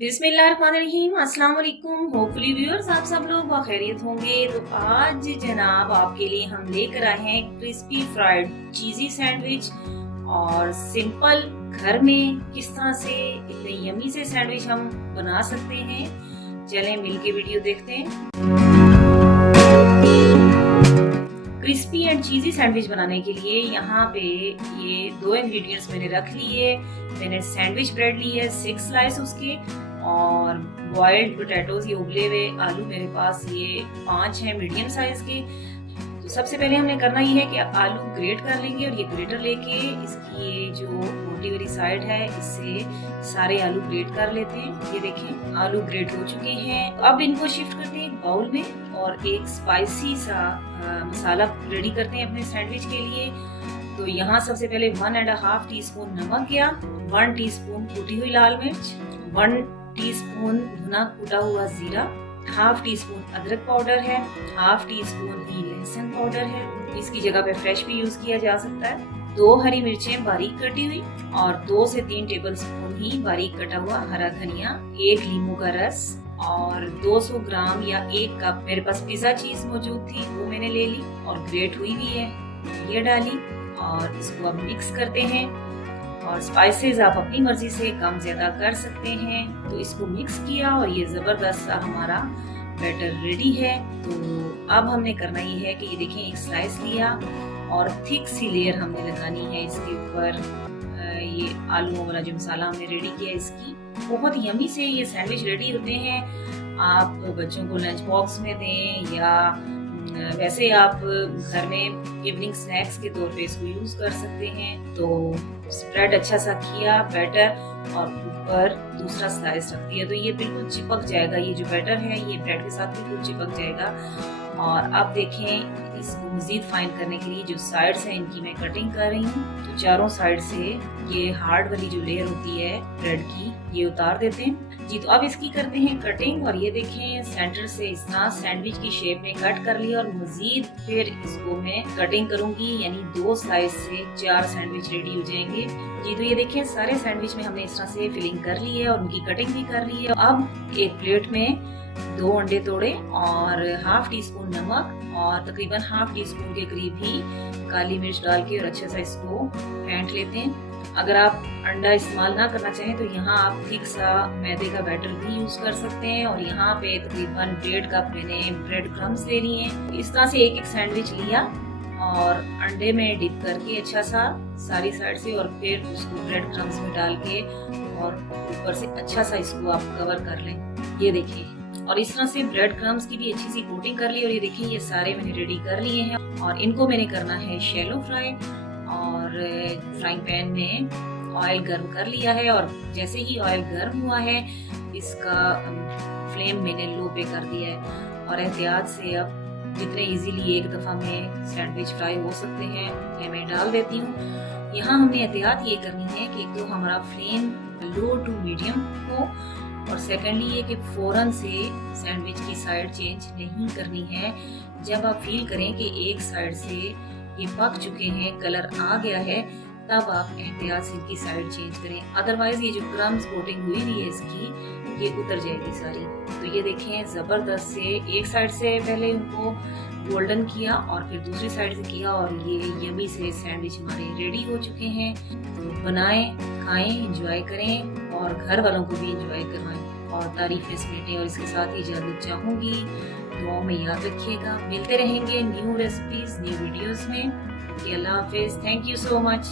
बिस्मिल्लाहिर्रहमानिर्रहीम, अस्सलाम वालेकुम। होपफुली व्यूअर्स आप सब लोग खैरियत होंगे। तो आज जनाब आपके लिए हम लेकर आए हैं क्रिस्पी फ्राइड चीजी सैंडविच। और सिंपल घर में किस तरह से इतने यमी से सैंडविच हम बना सकते हैं, चलें मिलके वीडियो देखते हैं। क्रिस्पी एंड चीजी सैंडविच बनाने के लिए यहाँ पे ये दो इंग्रेडिएंट्स मैंने रख लिए। मैंने सैंडविच ब्रेड ली है 6 स्लाइस उसके, और बॉइल्ड पोटैटोज ये उबले हुए आलू मेरे पास ये 5 हैं मीडियम साइज के। तो सबसे पहले हमने करना ये है कि आलू ग्रेट कर लेंगे, और ये ग्रेटर लेके इसकी ये जो मोटी वाली साइड है इससे सारे आलू ग्रेट कर लेते हैं। ये देखें आलू ग्रेट हो चुके हैं। अब इनको शिफ्ट करते हैं एक बाउल में, और एक स्पाइसी सा मसाला रेडी करते हैं अपने सैंडविच के लिए। तो यहाँ सबसे पहले 1.5 टीस्पून नमक गया, 1 टीस्पून कुटी हुई लाल मिर्च, 1 टीस्पून भुना कूटा हुआ जीरा, हाफ टी स्पून अदरक पाउडर है, हाफ टी स्पून ही लहसुन पाउडर है। इसकी जगह पे फ्रेश भी यूज किया जा सकता है। 2 हरी मिर्चें बारीक कटी हुई, और 2 से 3 टेबल स्पून ही बारीक कटा हुआ हरा धनिया, 1 नींबू का रस, और 200 ग्राम या 1 कप मेरे पास पिज्जा चीज मौजूद थी, वो मैंने ले ली और ग्रेट हुई भी है, ये डाली। और इसको अब मिक्स करते हैं। और स्पाइसेस आप अपनी मर्जी से कम ज्यादा कर सकते हैं। तो इसको मिक्स किया और ये जबरदस्त सा हमारा बैटर रेडी है। तो अब हमने करना ये है कि ये देखें एक स्लाइस लिया और थिक सी लेयर हमने लगानी है इसके ऊपर। ये आलूओं वाला जो मसाला हमने रेडी किया इसकी बहुत यमी से ये सैंडविच रेडी होते हैं। आप बच्चों को लंच बॉक्स में दें, या वैसे आप घर में इवनिंग स्नैक्स के तौर पे इसको यूज कर सकते हैं। तो स्प्रेड अच्छा सा किया बैटर, और ऊपर दूसरा स्लाइस रख दिया, तो ये बिल्कुल चिपक जाएगा। ये जो बैटर है ये ब्रेड के साथ बिल्कुल चिपक जाएगा। और अब देखें इसको मजीद फाइन करने के लिए जो साइड्स हैं इनकी मैं कटिंग कर रही हूँ। तो चारों साइड से ये हार्ड वाली जो लेयर होती है ब्रेड की ये उतार देते हैं जी। तो अब इसकी करते हैं कटिंग, और ये देखें सेंटर से इस तरह सैंडविच की शेप में कट कर लिया, और मजीद फिर इसको मैं कटिंग करूंगी, यानी 2 स्लाइस से 4 सैंडविच रेडी हो जाएंगे जी। तो ये देखें सारे सैंडविच में हमने इस तरह से फिलिंग कर ली है और उनकी कटिंग भी कर ली है। अब एक प्लेट में 2 अंडे तोड़े और हाफ टी स्पून नमक और तकरीबन हाफ टी स्पून के करीब ही काली मिर्च डाल के और अच्छे से इसको फेंट लेते हैं। अगर आप अंडा इस्तेमाल ना करना चाहें तो यहाँ आप थिक सा मैदे का बैटर भी यूज कर सकते हैं। और यहाँ पे तकरीबन 1.5 कप मैंने ब्रेड क्रम्स ले लिए हैं। इस तरह से एक सैंडविच लिया और अंडे में डिप करके अच्छा सा सारी साइड से, और फिर उसको ब्रेड क्रम्स में डाल के और ऊपर से अच्छा सा इसको आप कवर कर लें। ये देखिए, और इस तरह से ब्रेड क्रम्स की भी अच्छी सी कोटिंग कर ली। और ये देखिए ये सारे मैंने रेडी कर लिए हैं, और इनको मैंने करना है शैलो फ्राई। और फ्राइंग पैन में ऑयल गर्म कर लिया है, और जैसे ही ऑयल गर्म हुआ है इसका फ्लेम मैंने लो पे कर दिया है। और एहतियात से अब जितने इजीली एक दफ़ा में सैंडविच फ्राई हो सकते हैं उतने मैं डाल देती हूँ। यहाँ हमने एहतियात ये करनी है कि एक तो हमारा फ्लेम लो टू मीडियम हो, और सेकेंडली ये कि फौरन से सैंडविच की साइड चेंज नहीं करनी है। जब आप फील करें कि एक साइड से ये पक चुके हैं, कलर आ गया है, तब आप एहतियात से इनकी साइड चेंज करें। अदरवाइज ये जो क्रम्स कोटिंग हुई हुई है इसकी ये उतर जाएगी सारी। तो ये देखें ज़बरदस्त से एक साइड से पहले उनको गोल्डन किया और फिर दूसरी साइड से किया, और ये यमी से सैंडविच हमारे रेडी हो चुके हैं। तो बनाएं, खाएं, एंजॉय करें और घर वालों को भी एंजॉय करवाएं और तारीफें समेटें। और इसके साथ ही इजाज़त चाहूँगी, दुआओं में याद रखिएगा। मिलते रहेंगे न्यू रेसिपीज न्यू वीडियोस में। अल्लाह हाफिज़, थैंक यू सो मच।